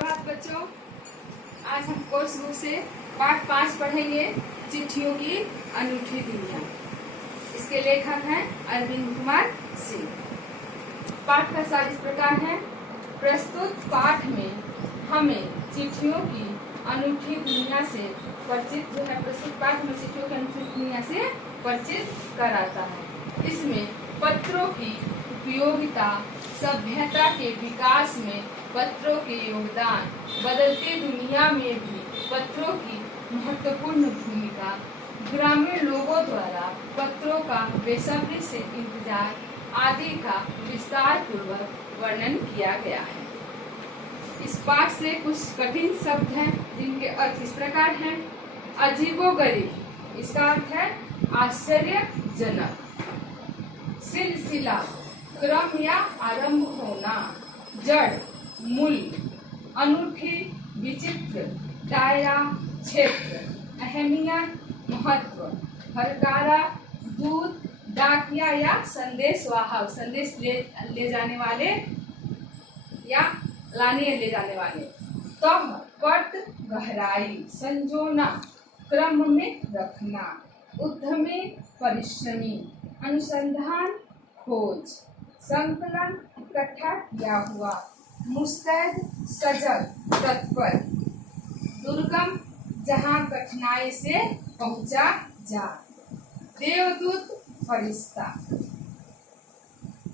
सुप्रभात बच्चों। आज हम कोर्स बुक से पाठ 5 पढ़ेंगे, चिट्ठियों की अनूठी दुनिया। इसके लेखक हैं अरविंद कुमार सिंह। पाठ का सार इस प्रकार है। प्रस्तुत पाठ में हमें चिट्ठियों की अनूठी दुनिया से परिचित प्रस्तुत पाठ में चिट्ठियों की अनूठी दुनिया से परिचित कराता है। इसमें पत्रों की उपयोगिता, सभ्यता के विकास में पत्रों के योगदान, बदलती दुनिया में भी पत्रों की महत्वपूर्ण भूमिका, ग्रामीण लोगों द्वारा पत्रों का बेसब्री से इंतजार आदि का विस्तार पूर्वक वर्णन किया गया है। इस पाठ से कुछ कठिन शब्द हैं जिनके अर्थ इस प्रकार हैं। अजीबोगरीब, इसका अर्थ है आश्चर्यजनक। सिलसिला, क्रम या आरंभ होना। जड़, मूल। अनूठी, विचित्र। दायरा, क्षेत्र। अहमियत, महत्व। हरकारा, दूत, डाकिया या संदेशवाहक, संदेश ले जाने वाले या लाने ले जाने वाले। तह, पट, गहराई। संजोना, क्रम में रखना। उद्यमी, परिश्रमी। अनुसंधान, खोज। संकलन, इकट्ठा किया हुआ। मुस्तैद, सजग, तत्पर। दुर्गम, जहाँ कठिनाई से पहुंचा जा। देवदूत, फरिश्ता।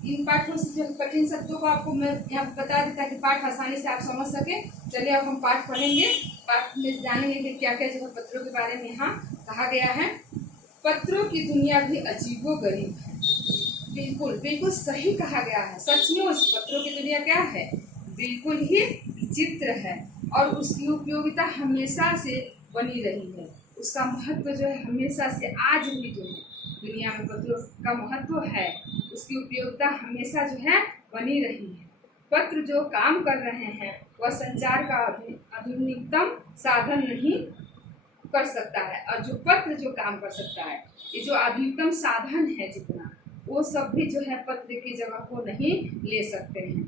इन पाठों से जो कठिन शब्दों को आपको मैं यहाँ बता देता कि पाठ आसानी से आप समझ सके। चलिए अब हम पाठ पढ़ेंगे। पाठ में जानेंगे कि क्या क्या जो पत्रों के बारे में यहाँ कहा गया है। पत्रों की दुनिया भी अजीबोगरीब है। बिल्कुल बिल्कुल सही कहा गया है। सचमुच पत्रों की दुनिया क्या है? बिल्कुल ही विचित्र है और उसकी उपयोगिता हमेशा से बनी रही है। उसका महत्व जो है हमेशा से आज भी जो है दुनिया में पत्रों का महत्व है, उसकी उपयोगिता हमेशा जो है बनी रही है। पत्र जो काम कर रहे हैं वह संचार का आधुनिकतम साधन नहीं कर सकता है, और जो पत्र जो काम कर सकता है, ये जो आधुनिकतम साधन है जितना, वो सब भी जो है पत्र की जगह को नहीं ले सकते हैं।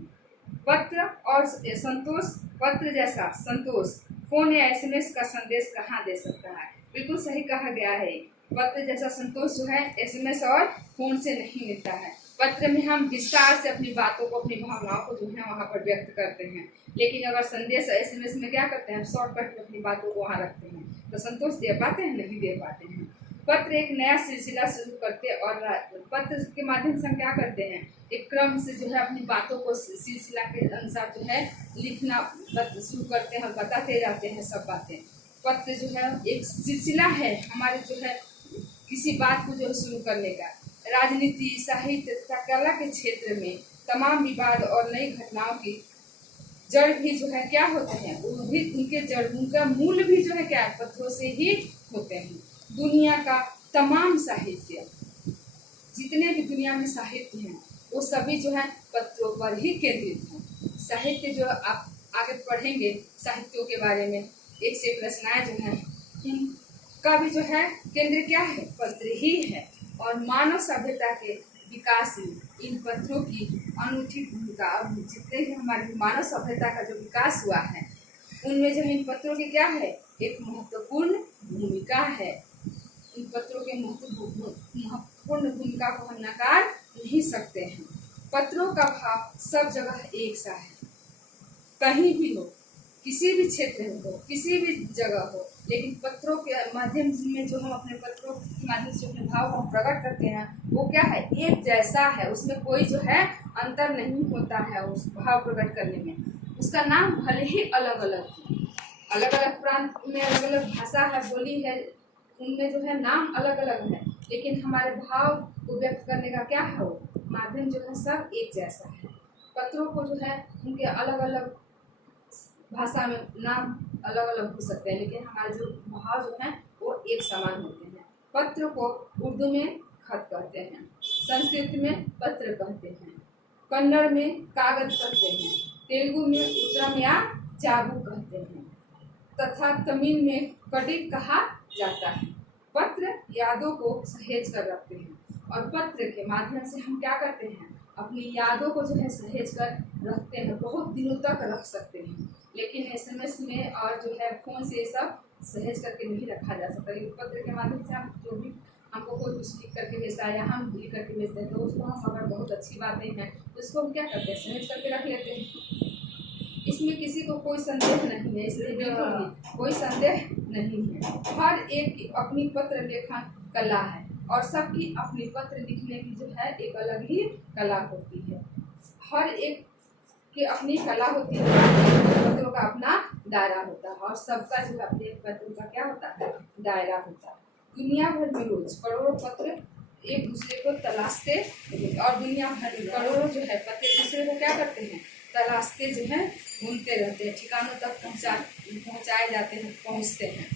पत्र और संतोष, पत्र जैसा संतोष फोन या एसएमएस का संदेश कहाँ दे सकता है? बिल्कुल सही कहा गया है। पत्र जैसा संतोष जो है एसएमएस और फोन से नहीं मिलता है। पत्र में हम विस्तार से अपनी बातों को, अपनी भावनाओं को जो है वहाँ पर व्यक्त करते हैं, लेकिन अगर संदेश एसएमएस में क्या करते हैं, हम शॉर्टकट में अपनी बातों को वहाँ रखते हैं, तो संतोष दे पाते हैं? नहीं दे पाते हैं। पत्र एक नया सिलसिला शुरू करते और पत्र के माध्यम से हम क्या करते हैं, एक क्रम से जो है अपनी बातों को सिलसिला के अनुसार जो है लिखना शुरू करते हैं और बताते जाते हैं सब बातें। पत्र जो है एक सिलसिला है हमारे जो है किसी बात को जो है शुरू करने का। राजनीति, साहित्य तथा कला के क्षेत्र में तमाम विवाद और नई घटनाओं की जड़ भी जो है क्या होते हैं, वो भी उनके जड़, उनका मूल भी जो है क्या पत्रों से ही होते हैं। दुनिया का तमाम साहित्य, जितने भी दुनिया में साहित्य हैं, वो सभी जो है पत्रों पर ही केंद्रित हैं। साहित्य जो आप आगे पढ़ेंगे साहित्यों के बारे में, एक से एक रचनाएं जो हैं उनका भी जो है केंद्र क्या है, पत्र ही है। और मानव सभ्यता के विकास में इन पत्रों की अनूठी भूमिका, और जितने भी हमारी मानव सभ्यता का जो विकास हुआ है उनमें जो इन पत्रों की क्या है, एक महत्वपूर्ण भूमिका है। इन पत्रों के महत्वपूर्ण भूमिका को हम नकार नहीं सकते हैं। पत्रों का भाव सब जगह एक सा है, कहीं भी हो, किसी भी क्षेत्र में हो, किसी भी जगह हो, लेकिन पत्रों के माध्यम में जो हम अपने पत्रों के माध्यम से अपने भाव को प्रकट करते हैं वो क्या है, एक जैसा है। उसमें कोई जो है अंतर नहीं होता है उस भाव प्रकट करने में। उसका नाम भले ही अलग अलग हो, अलग अलग प्रांत में अलग अलग भाषा है, बोली है, उनमें जो है नाम अलग अलग है, लेकिन हमारे भाव को व्यक्त करने का क्या है, वो माध्यम जो है सब एक जैसा है। पत्रों को जो है उनके अलग अलग भाषा में नाम अलग अलग हो सकते हैं, लेकिन हमारे जो भाव जो हैं वो एक समान होते हैं। पत्र को उर्दू में खत कहते हैं, संस्कृत में पत्र कहते हैं, कन्नड़ में कागज कहते हैं, तेलुगु में उत्तरम या चाबू कहते हैं, तथा तमिल में कड़ी कहा जाता है। पत्र यादों को सहेज कर रखते हैं, और पत्र के माध्यम से हम क्या करते हैं, अपनी यादों को जो है सहेज कर रखते हैं, बहुत दिनों तक रख सकते हैं। लेकिन एसएमएस में और जो है फ़ोन से ये सब सहेज करके नहीं रखा जा सकता। लेकिन पत्र के माध्यम से हम जो भी हमको कोई कुछ लिख करके भेजता है या हम लिख करके भेजते हैं तो उसको हम अगर बहुत अच्छी बातें हैं तो उसको हम क्या करते हैं, सहेज करके रख लेते हैं। इसमें किसी को कोई संदेह नहीं है, इसलिए बिल्कुल भी कोई संदेह नहीं है। हर एक की अपनी पत्र लेखन कला है और सबकी अपनी पत्र लिखने की जो है एक अलग ही कला होती है। हर एक की अपनी कला होती है, पत्रों का अपना दायरा होता है और सबका जो है अपने पत्र का क्या होता है, दायरा होता है। दुनिया भर में रोज करोड़ों पत्र एक दूसरे को तलाशते और दुनिया भर में करोड़ों जो है पत्र दूसरे को क्या करते हैं, तलाशते जो है घूमते रहते हैं, ठिकानों तक पहुँचाए जाते हैं, पहुँचते हैं।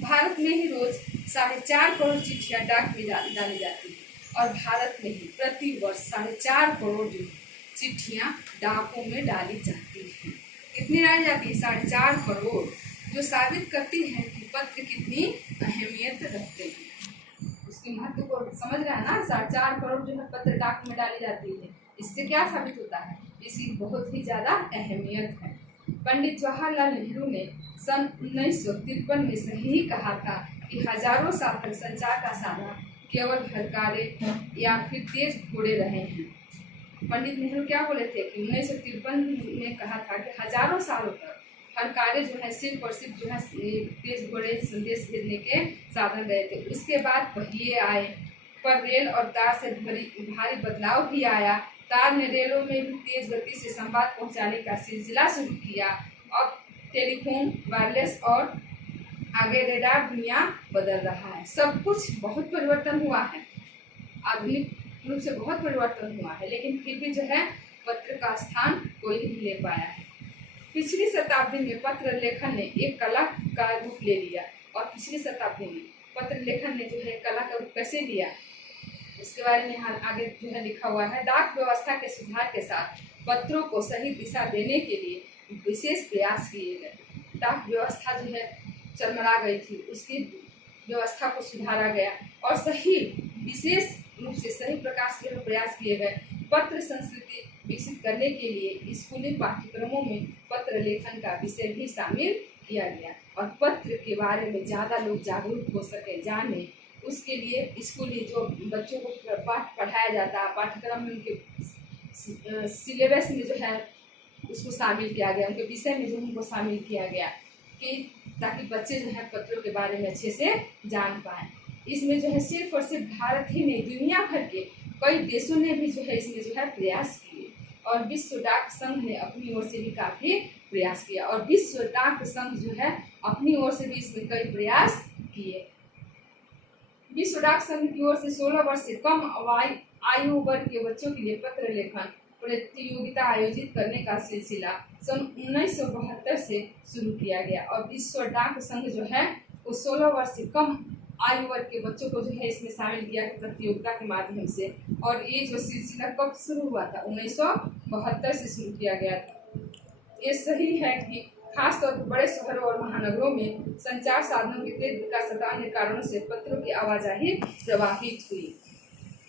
भारत में ही रोज 4.5 करोड़ चिट्ठियाँ डाक में डाली जाती है और भारत में ही प्रति वर्ष 4.5 करोड़ जो चिट्ठियाँ डाकों में डाली जाती हैं। कितनी डाली जाती है, 4.5 करोड़, जो साबित करती है कि पत्र कितनी अहमियत रखते हैं। उसके महत्व को समझ रहा है ना। 4.5 करोड़ जो है पत्र डाक में डाली जाती है, इससे क्या साबित होता है, इसकी बहुत ही ज्यादा अहमियत है। पंडित जवाहरलाल नेहरू ने सन 1953 में सही कहा था कि हजारों साल तक संचार का साधन केवल हरकारे या फिर तेज घोड़े रहे हैं। पंडित नेहरू क्या बोले थे कि 1953 में कहा था कि हजारों सालों तक हरकारे जो है सिर्फ और सिर्फ जो है तेज घोड़े संदेश भेजने के साधन रहे थे। उसके बाद पहिए आए, पर रेल और तार से भारी बदलाव भी आया। तार ने रेलों में भी तेज गति से संवाद पहुंचाने का सिलसिला शुरू किया। अब टेलीफोन, वायरलेस और आगे रेडार दुनिया बदल रहा है। सब कुछ बहुत परिवर्तन हुआ है, आधुनिक रूप से बहुत परिवर्तन हुआ है, लेकिन फिर भी जो है पत्र का स्थान कोई नहीं ले पाया है। पिछली शताब्दी में पत्र लेखन ने एक कला का रूप ले लिया और पिछली शताब्दी में पत्र लेखन ने जो है कला का रूप कैसे लिया, इसके बारे में यहाँ आगे जो है लिखा हुआ है। डाक व्यवस्था के सुधार के साथ पत्रों को सही दिशा देने के लिए विशेष प्रयास किए गए। डाक व्यवस्था जो है चरमरा गई थी, उसकी व्यवस्था को सुधारा गया और सही विशेष रूप से सही प्रकार से प्रयास किए गए। पत्र संस्कृति विकसित करने के लिए स्कूली पाठ्यक्रमों में पत्र लेखन का विषय भी शामिल किया गया और पत्र के बारे में ज़्यादा लोग जागरूक हो सके, जाने, उसके लिए स्कूली जो बच्चों को पाठ पढ़ाया जाता है, पाठ्यक्रम में उनके सिलेबस में जो है उसको शामिल किया गया, उनके विषय में जो उनको शामिल किया गया कि ताकि बच्चे जो है पत्रों के बारे में अच्छे से जान पाएँ। इसमें जो है सिर्फ और सिर्फ भारत ही नहीं, दुनिया भर के कई देशों ने भी जो है इसमें जो है प्रयास किए और विश्व डाक संघ ने अपनी ओर से भी काफ़ी प्रयास किया और विश्व डाक संघ जो है अपनी ओर से भी इसमें कई प्रयास किए। विश्व डाक संघ की ओर से 16 वर्ष से कम आयु वर्ग के बच्चों के लिए पत्र लेखन प्रतियोगिता आयोजित करने का सिलसिला सन 1972 से शुरू किया गया और विश्व डाक संघ जो है वो 16 वर्ष से कम आयु वर्ग के बच्चों को जो है इसमें शामिल किया प्रतियोगिता के माध्यम से। और ये जो सिलसिला कब शुरू हुआ था, 1972 से शुरू किया गया था। ये सही है कि खासतौर पर बड़े शहरों और महानगरों में संचार साधनों के तेज विकास तथा अन्य कारणों से पत्रों की आवाजाही प्रवाहित हुई।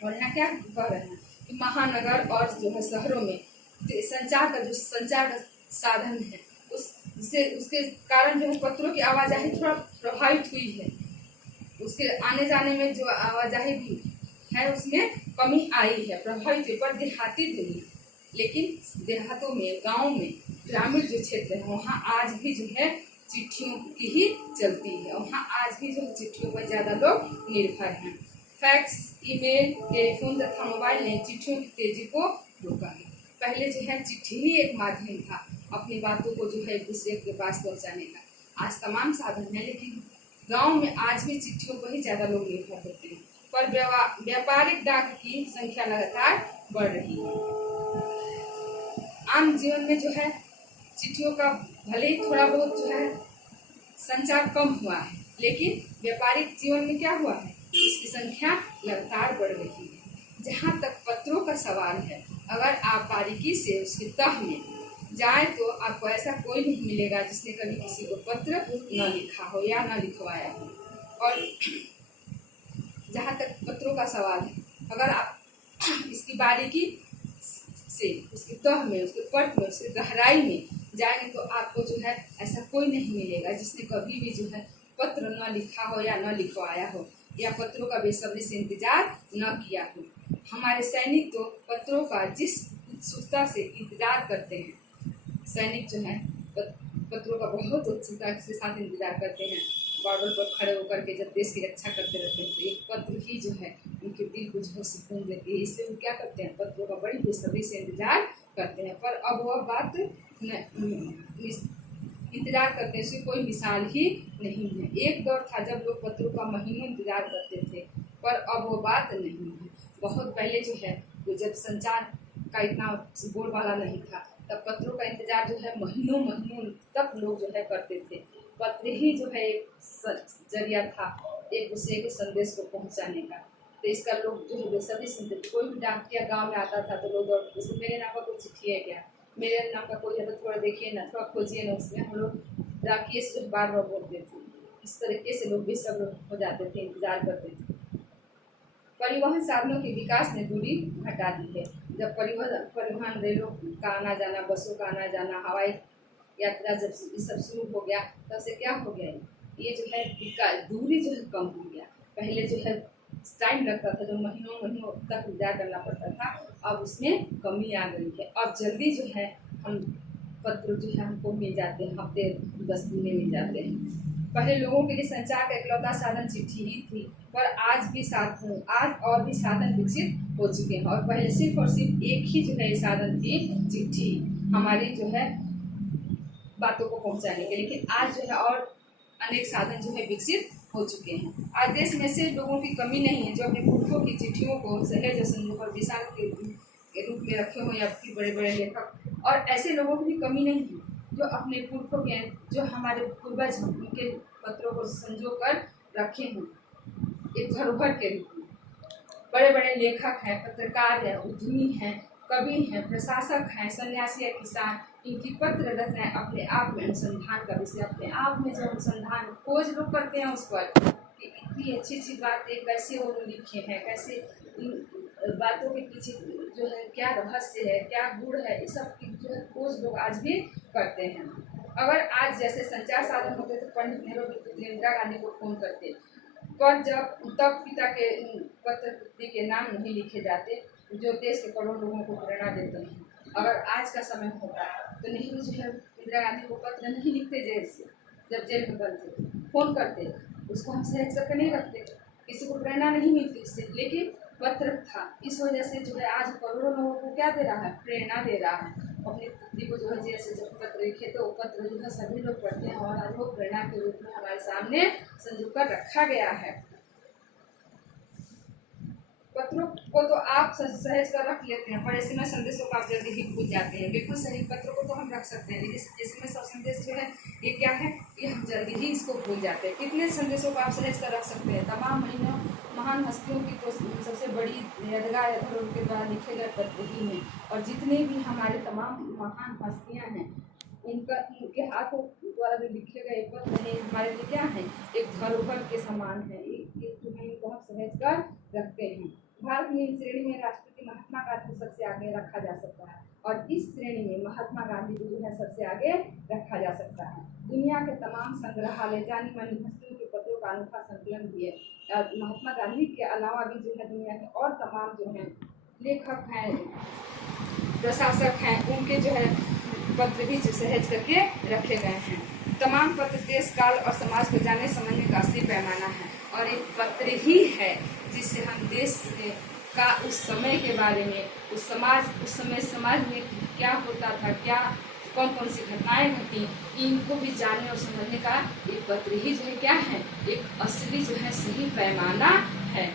और यहाँ क्या कह रहे हैं कि महानगर और जो है शहरों में संचार का साधन है उसके कारण जो है पत्रों की आवाजाही थोड़ा प्रभावित हुई है। उसके आने जाने में जो आवाजाही भी है उसमें कमी आई है, प्रभावित हुई, पर देहाती दुनिया, लेकिन देहातों में, गाँव में, ग्रामीण जो क्षेत्र है वहाँ आज भी जो है चिट्ठियों की ही चलती है। वहाँ आज भी जो है चिट्ठियों पर ज़्यादा लोग निर्भर हैं। फैक्स, ईमेल, टेलीफोन तथा मोबाइल ने चिट्ठियों की तेजी को रोका है। पहले जो है चिट्ठी ही एक माध्यम था अपनी बातों को जो है एक दूसरे के पास पहुँचाने का। आज तमाम साधन है, लेकिन गांव में आज भी चिट्ठियों पर ही ज़्यादा लोग निर्भर होते हैं। पर व्यापारिक डाक की संख्या लगातार बढ़ रही है। आम जीवन में जो है चिट्ठियों का भले ही थोड़ा बहुत जो है संचार कम हुआ है, लेकिन व्यापारिक जीवन में क्या हुआ है, इसकी संख्या लगातार बढ़ रही है। जहाँ तक पत्रों का सवाल है, अगर आप बारीकी से उसकी तह में जाए तो आपको ऐसा कोई नहीं मिलेगा जिसने कभी किसी को पत्र न लिखा हो या न लिखवाया हो। और जहाँ तक पत्रों का सवाल है, अगर आप इसकी बारीकी से उसकी तह में, उसके पर्त में, उसकी गहराई में जाएंगे तो आपको जो है ऐसा कोई नहीं मिलेगा जिसने कभी भी जो है पत्र न लिखा हो या न लिखवाया हो या पत्रों का बेसब्री से इंतजार न किया हो। हमारे सैनिक तो पत्रों का जिस उत्सुकता से इंतजार करते हैं, सैनिक जो है पत्रों का बहुत उत्सुकता के साथ इंतजार करते हैं। बॉर्डर पर खड़े होकर के जब देश की रक्षा करते रहते हैं तो एक पत्र ही जो है उनके दिल को जो है सुकून देती है, इसलिए वो क्या करते हैं, पत्रों का बड़ी बेसब्री से इंतजार करते हैं। पर अब वह बात इंतजार करते हैं इसकी कोई मिसाल ही नहीं है। एक दौर था जब लोग पत्रों का महीनों इंतजार करते थे, पर अब वो बात नहीं है। बहुत पहले जो है वो जब संचार का इतना बोलबाला नहीं था तब पत्रों का इंतजार जो है महीनों महीनों तक लोग जो है करते थे। पत्र ही जो है एक जरिया था एक दूसरे के संदेश को पहुंचाने का। तो इसका लोग जो है बेसब्री सुनते थे। कोई भी डाकिया गांव में आता था तो लोग उसको मेरे नाम का कोई चिट्ठी है क्या, मेरे नाम का कोई है तो थोड़ा देखिए ना, थोड़ा खोजिए ना। उसमें हम लोग डाकिए से जो बार बार बोलते थे। इस तरीके से लोग बेसब्र हो जाते थे, इंतजार करते थे। परिवहन साधनों के विकास ने दूरी घटा दी है। जब परिवहन रेलों का आना जाना, बसों का आना जाना, हवाई यात्रा जब ये सब शुरू हो गया तब से क्या हो गया, ये जो है दूरी जो है कम हो गया। पहले जो है टाइम लगता था, जो महीनों महीनों तक इंतजार करना पड़ता था, अब उसमें कमी आ गई है। अब जल्दी जो है हम पत्र जो है हमको मिल जाते हैं, हफ्ते 10 दिन में मिल जाते हैं। पहले लोगों के लिए संचार का इकलौता साधन चिट्ठी ही थी, पर आज और भी साधन विकसित हो चुके हैं। और पहले सिर्फ और सिर्फ एक ही जो है साधन थी, चिट्ठी, हमारी जो है बातों को पहुंचाने के। लेकिन आज जो है और अनेक साधन जो है विकसित हो चुके हैं। आज देश में से लोगों की कमी नहीं है जो अपने पुरखों की चिट्ठियों को सहेज संजो और विशाल के रूप में रखे हों, या फिर बड़े बड़े लेखक। और ऐसे लोगों की भी कमी नहीं है जो अपने पुरखों के, जो हमारे पूर्वज उनके पत्रों को संजो कर रखे हों एक धरोहर के रूप में। बड़े बड़े लेखक हैं, पत्रकार हैं, उद्यमी हैं, कवि हैं, प्रशासक हैं, सन्यासी या किसान, इनकी पत्र रचनाएं अपने आप में अनुसंधान का विषय, अपने आप में जो अनुसंधान खोज लोग करते हैं उस पर कि इतनी अच्छी अच्छी बातें कैसे वो लिखे हैं, कैसे इन बातों के पीछे जो है क्या रहस्य है, क्या गुण है, इस सब की जो है खोज लोग आज भी करते हैं। अगर आज जैसे संचार साधन होते तो पंडित नेहरू बिल्कुल इंदिरा गांधी को फोन करते, पर तब पिता के पत्र के नाम नहीं लिखे जाते जो देश के करोड़ों लोगों को प्रेरणा देते हैं। अगर आज का समय होता तो नेहरू जो है इंदिरा गांधी को पत्र नहीं लिखते, जब जेल में बंद थे फोन करते, उसको हम सहज करके नहीं रखते, किसी को प्रेरणा नहीं मिलती इससे, लेकिन पत्र था। इस वजह से जो है आज करोड़ों लोगों को क्या दे रहा है, प्रेरणा दे रहा है। अपनी पुत्री को जो है जैसे जब पत्र लिखे तो वो पत्र जो है सभी लोग पढ़ते हैं और आज वो प्रेरणा के रूप में हमारे सामने संजो कर रखा गया है। पत्रों को तो आप सहज कर रख लेते हैं, पर एसएमएस संदेशों को आप जल्दी ही भूल जाते हैं। बिल्कुल सही, पत्रों को तो हम रख सकते हैं, लेकिन एसएमएस और संदेश जो है ये क्या है, ये हम जल्दी ही इसको भूल जाते हैं। कितने संदेशों को आप सहज कर रख सकते हैं? तमाम महान हस्तियों की तो सबसे बड़ी यादगार है उनके द्वारा लिखे गए पत्र ही हैं। और जितने भी हमारे तमाम महान हस्तियाँ हैं उनके हाथों द्वारा जो लिखे गए पत्र हैं हमारे लिए क्या है, एक धरोहर के समान है, एक जो है इनको हम सहज कर रखते हैं। भारत में इस श्रेणी में राष्ट्रपति महात्मा गांधी को सबसे आगे रखा जा सकता है, और इस श्रेणी में महात्मा गांधी को जो है सबसे आगे रखा जा सकता है। दुनिया के तमाम संग्रहालय जानी मानी हस्तियों के पत्रों का अनोखा संकलन भी है। और महात्मा गांधी के अलावा भी जो है दुनिया के और तमाम जो है लेखक हैं, प्रशासक हैं, उनके जो है पत्र भी सहज करके रखे गए हैं। तमाम पत्र देश काल और समाज को जाने समझने का असली पैमाना है, और एक पत्र ही है जिससे हम देश का उस समय के बारे में, उस समय समाज में क्या होता था, क्या कौन कौन सी घटनाएं घटी, इनको भी जानने और समझने का एक पत्र ही जो है क्या है, एक असली जो है सही पैमाना है।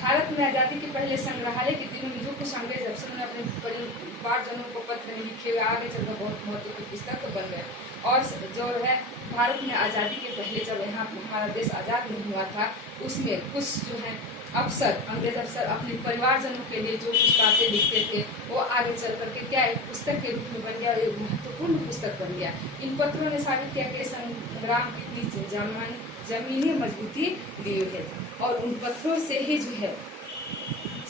भारत में आज़ादी के पहले संग्रहालय के दिनों में जो कुछ अंग्रेज अफसरों ने अपने परिवारजनों को पत्र में लिखे हुए आगे चलकर बहुत महत्वपूर्ण पुस्तक तो बन गए। और जो है भारत में आज़ादी के पहले जब यहाँ हमारा देश आज़ाद नहीं हुआ था, उसमें कुछ जो है अंग्रेज अफसर अपने परिवारजनों के लिए जो कुछ बातें लिखते थे वो आगे चल करके क्या एक पुस्तक के रूप में बन गया, एक महत्वपूर्ण पुस्तक बन गया। इन पत्रों ने साबित किया कि संग्राम कितनी जमीनी मजबूती दी है, और उन पत्रों से ही जो है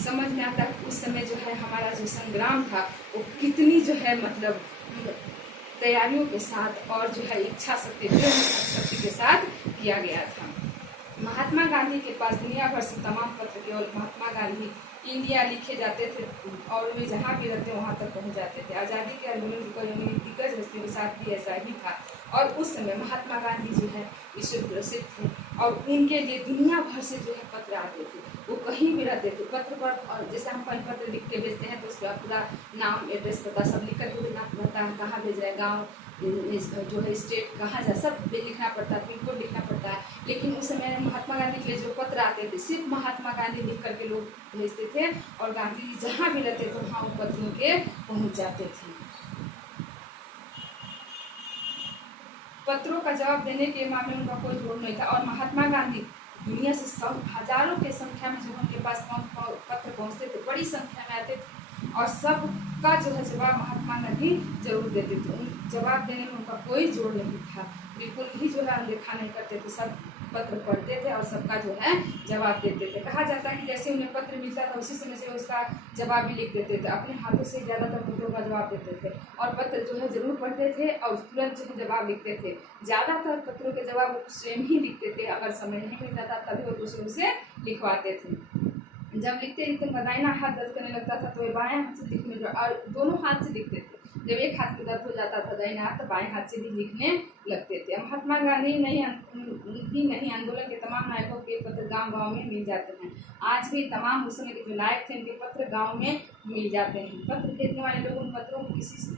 समझ में आता है उस समय जो है हमारा जो संग्राम था वो कितनी जो है मतलब तैयारियों के साथ और जो है इच्छा शक्ति, दृढ़ शक्ति के साथ किया गया था। महात्मा गांधी के पास दुनिया भर से तमाम पत्र केवल महात्मा गांधी इंडिया लिखे जाते थे और वे जहाँ भी रहते वहाँ तक पहुँच जाते थे। आज़ादी के आंदोलन की दिग्गज हस्तियों के साथ भी ऐसा ही था और उस समय महात्मा गांधी जो है विश्व प्रसिद्ध थे और उनके लिए दुनिया भर से जो है पत्र आते थे। वो कहीं भी रहते थे पत्र पर, और जैसे हम कहीं पत्र लिख के भेजते हैं तो उस पर पूरा नाम, एड्रेस, पता सब लिख कर भेजना पड़ता है, कहाँ भेज रहे हैं, गाँव जो है, स्टेट कहाँ जा, सब लिखना पड़ता है, पिन कोड लिखना पड़ता है। लेकिन उस समय महात्मा गांधी के जो पत्र आते थे सिर्फ महात्मा गांधी लिख करके लोग भेजते थे और गांधी जी जहाँ भी रहते थे वहाँ उन पत्रों के पहुँच जाते थे। पत्रों का जवाब देने के मामले में उनका कोई जोड़ नहीं था और महात्मा गांधी दुनिया से हजारों की संख्या में जो उनके पास पत्र पहुँचते थे, बड़ी संख्या में आते थे और सबका जो है जवाब महात्मा गांधी जरूर देते थे। उन जवाब देने में उनका कोई जोड़ नहीं था, बिल्कुल ही जो है अनदेखा नहीं करते थे, सब पत्र पढ़ते थे और सबका जो है जवाब देते थे। कहा जाता है कि जैसे उन्हें पत्र मिलता था उसी समय से उसका जवाब भी लिख देते थे, अपने हाथों से ज़्यादातर पत्रों का जवाब देते थे और पत्र जो है ज़रूर पढ़ते थे और तुरंत जो है जवाब लिखते थे। ज़्यादातर पत्रों के जवाब वो स्वयं ही लिखते थे, अगर समय नहीं मिलता था तभी वो दूसरों से लिखवाते थे। जब लिखते लिखते उनका दाहिना हाथ दर्द करने लगता था तो वे बाएं हाथ से लिखने और दोनों हाथ से लिखते थे। जब एक हाथ में दर्द हो जाता था दाहिना हाथ तो बाएं हाथ से भी लिखने लगते थे। महात्मा गांधी नहीं आंदोलन के तमाम नायकों के पत्र गांव गांव में मिल जाते हैं। आज भी तमाम उस समय के जो नायक थे उनके पत्र गांव में मिल जाते हैं। पत्र भेजने वाले लोग उन पत्रों को किसी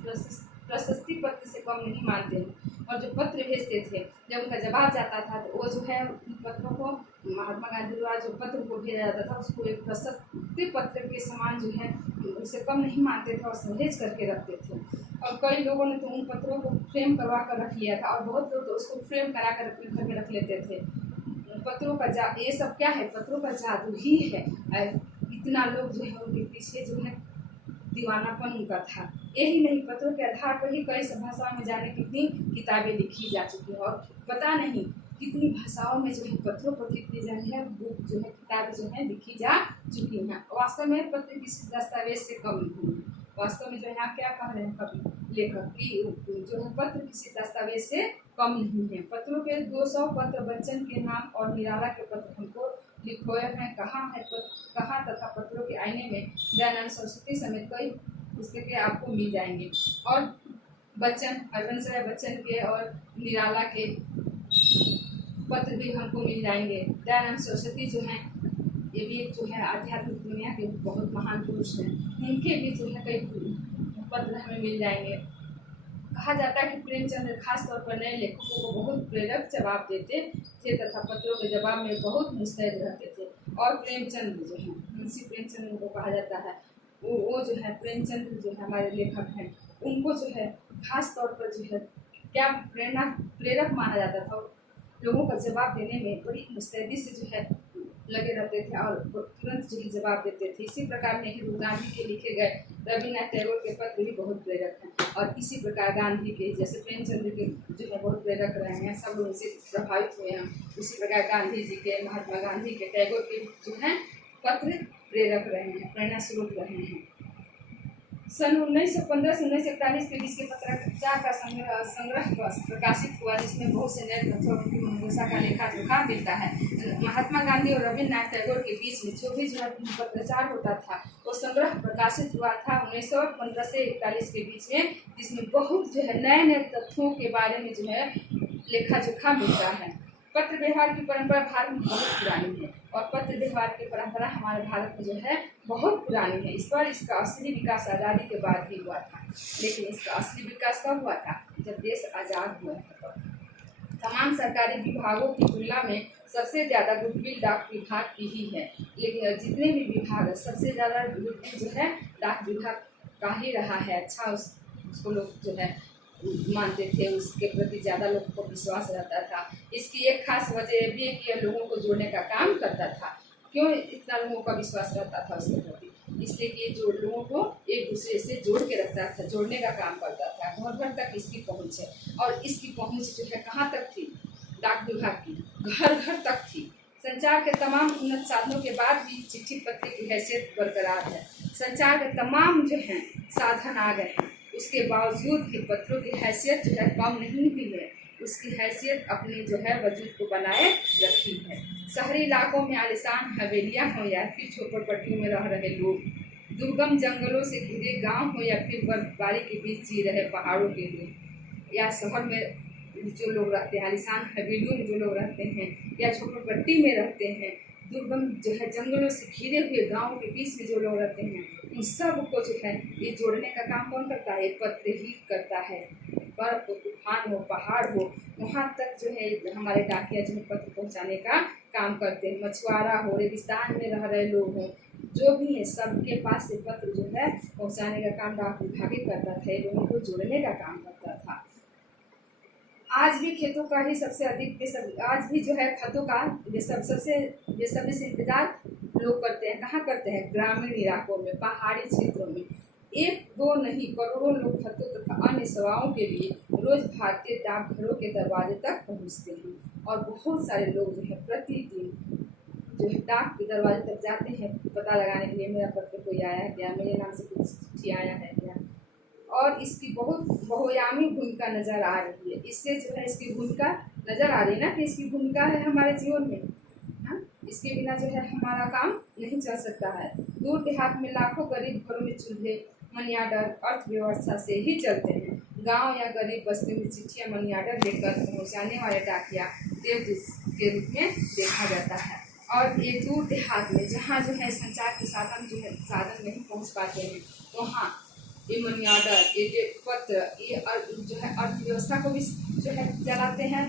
प्रशस्ति पत्र से कम नहीं मानते हैं और जो पत्र भेजते थे जब उनका जवाब जाता था तो वो जो है उन पत्रों को महात्मा गांधी द्वारा जो पत्र को भेजा जाता था उसको एक प्रशस्ति पत्र के समान जो है उसे कम नहीं मानते थे और सहेज करके रखते थे। और कई लोगों ने तो उन पत्रों को फ्रेम करवा कर रख लिया था और बहुत लोग तो उसको फ्रेम करा कर अपने घर में रख लेते थे। पत्रों का ये सब क्या है, पत्रों का जादू ही है। इतना लोग जो है उनके पीछे जो है दीवानापन उनका था। यही नहीं, पत्रों के आधार पर ही कई भाषाओं में जाने कितनी किताबें लिखी जा चुकी है और पता नहीं कितनी भाषाओं में जो है पत्रों पर कितनी जो है बुक जो है किताबें जो है लिखी जा चुकी हैं। वास्तव में पत्र किसी दस्तावेज से कम नहीं है। वास्तव में जो है आप क्या कह रहे हैं कवि लेखक की जो है पत्र किसी दस्तावेज से कम नहीं है। पत्रों के 200 पत्र बच्चन के नाम और निराला के पत्र हमको लिखोए हैं कहाँ तथा पत्रों के आईने में दयानंद सरस्वती समेत कई पुस्तकें आपको मिल जाएंगी और हरवंश राय बच्चन के और निराला के पत्र भी हमको मिल जाएंगे। दयानंद सरस्वती जो हैं ये भी एक जो है आध्यात्मिक दुनिया के बहुत महान पुरुष हैं, उनके भी जो है कई पत्र हमें मिल जाएंगे। कहा जाता है कि प्रेमचंद खास तौर पर नए लेखकों को बहुत प्रेरक जवाब देते थे तथा पत्रों के जवाब में बहुत मुस्तैद रहते थे। और प्रेमचंद जो है मुंशी प्रेमचंद को कहा जाता है, वो जो है प्रेमचंद जो है हमारे लेखक हैं, उनको जो है खास तौर पर जो है क्या प्रेरक माना जाता था। लोगों का जवाब देने में बड़ी मुस्तैदी से जो है लगे रहते थे और तुरंत जो है जवाब देते थे। इसी प्रकार नेहरू गांधी के लिखे गए रविन्द्रनाथ टैगोर के पत्र भी बहुत प्रेरक हैं और इसी प्रकार गांधी के जैसे प्रेमचंद्र के जो है बहुत प्रेरक रहे हैं, सब उनसे प्रभावित हुए हैं। उसी प्रकार गांधी जी के, महात्मा गांधी के, टैगोर के जो हैं पत्र प्रेरक रहे हैं, प्रेरणा स्रोत रहे हैं। सन 1915 से 1941 के बीच के पत्राचार का संग्रह प्रकाशित हुआ जिसमें बहुत से नए तथ्यों की मनोदशा का लेखा जोखा मिलता है। महात्मा गांधी और रविन्द्रनाथ टैगोर के बीच में जो भी जो पत्राचार होता था वो संग्रह प्रकाशित हुआ था 1915 से 41 के बीच में, जिसमें बहुत जो है नए नए तथ्यों के बारे में जो है लेखा जोखा मिलता है। पत्र व्यवहार की परंपरा भारत में बहुत पुरानी है और पत्र व्यवहार की परंपरा हमारे भारत में जो है बहुत पुरानी है। इस पर इसका असली विकास आज़ादी के बाद ही हुआ था, लेकिन इसका असली विकास कब हुआ था? जब देश आज़ाद हुआ था। तमाम सरकारी विभागों की तुलना में सबसे ज़्यादा गुडविल डाक विभाग की ही है, लेकिन जितने भी विभाग है सबसे ज़्यादा गुडविल जो है डाक विभाग का ही रहा है। अच्छा उसको लोग जो है मानते थे, उसके प्रति ज़्यादा लोगों को विश्वास रहता था। इसकी एक खास वजह यह भी है कि यह लोगों को जोड़ने का काम करता था। क्यों इतना लोगों का विश्वास रहता था उसके प्रति? इसलिए कि जो लोगों को एक दूसरे से जोड़ के रखता था, जोड़ने का काम करता था। घर घर तक इसकी पहुँच है और इसकी पहुँच जो है कहाँ तक थी? डाक विभाग की घर घर तक थी। संचार के तमाम उन्नत साधनों के बाद भी चिट्ठी पत्र की हैसियत बरकरार है। संचार के तमाम जो हैं साधन आ गए हैं, उसके बावजूद भी पत्रों की हैसियत जो है कम नहीं हुई है, उसकी हैसियत अपने जो है वजूद को बनाए रखी है। शहरी इलाकों में आलिशान हवेलियाँ हो या फिर झोपड़पट्टियों में रह रहे लोग, दुर्गम जंगलों से घिरे गांव हो या फिर बर्फबारी के बीच जी रहे पहाड़ों के लिए, या शहर में जो लोग रहते हैं, आलिशान हवेलियों में जो लोग रहते हैं, या झोपड़पट्टी में रहते हैं, दुर्गम जो है जंगलों से घिरे हुए गांव के बीच में जो लोग रहते हैं, उन सब को जो है ये जोड़ने का काम कौन करता है? पत्र ही करता है। बर्फ हो, तूफान हो, पहाड़ हो, वहाँ तक जो है हमारे डाकिया जो है पत्र पहुँचाने का काम करते हैं। मछुआरा हो, रेगिस्तान में रह रहे लोग हों, जो भी है सबके पास ये पत्र जो है पहुँचाने का काम डाक विभाग ही करता था, लोगों को जोड़ने का काम करता था। आज भी खेतों का ही सबसे अधिक आज भी जो है खेतों का बेसब्री से इंतजार लोग करते हैं। कहाँ करते हैं? ग्रामीण इलाकों में, पहाड़ी क्षेत्रों में। एक दो नहीं, करोड़ों लोग खेतों तथा अन्य सेवाओं के लिए रोज भारतीय डाकघरों के दरवाजे तक पहुँचते हैं, और बहुत सारे लोग जो है प्रतिदिन जो है डाक के दरवाजे तक जाते हैं पता लगाने के लिए मेरा पत्र कोई आया है क्या, मेरे नाम से कुछ चिट्ठी आया है क्या। और इसकी बहुत बहुआयामी भूमिका नज़र आ रही है। इससे जो है इसकी भूमिका नज़र आ रही है ना कि इसकी भूमिका है हमारे जीवन में। हाँ, इसके बिना जो है हमारा काम नहीं चल सकता है। दूर देहात में लाखों गरीब घरों में चूल्हे, मनी ऑर्डर अर्थव्यवस्था से ही चलते हैं। गांव या गरीब बस्ती में चिट्ठियाँ मनी ऑर्डर लेकर पहुँचाने वाले डाकिया देवदूत के रूप में देखा जाता है। और ये दूर देहात में जहाँ जो है संचार के साधन नहीं पहुँच पाते हैं, वहाँ ये मनी ऑर्डर, ये पत्र, ये जो है अर्थव्यवस्था को भी जो है चलाते हैं,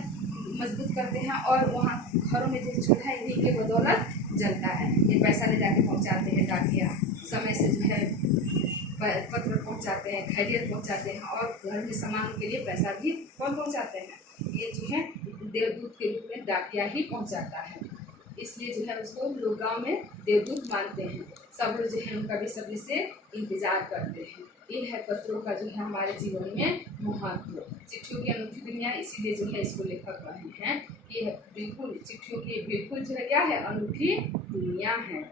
मजबूत करते हैं। और वहाँ घरों में जो चूल्हा है इन्हीं के बदौलत जलता है। ये पैसा ले जाके पहुँचाते हैं डाकिया, समय से जो है पत्र पहुँचाते हैं, खैरियत पहुँचाते हैं, और घर में सामान के लिए पैसा भी कौन पहुँचाते हैं? ये जो है देवदूत के रूप में डाकिया ही पहुँचाता है। इसलिए जो है उसको लोग गाँव में देवदूत मानते हैं। सब लोग जो है उनका बेसब्री से इंतजार करते हैं। ये है पत्रों का जो है हमारे जीवन में महत्व। चिट्ठियों की अनूठी दुनिया, इसीलिए जो है इसको लेखक कहे हैं, ये बिल्कुल चिट्ठियों की बिल्कुल जो है क्या है? अनूठी दुनिया है।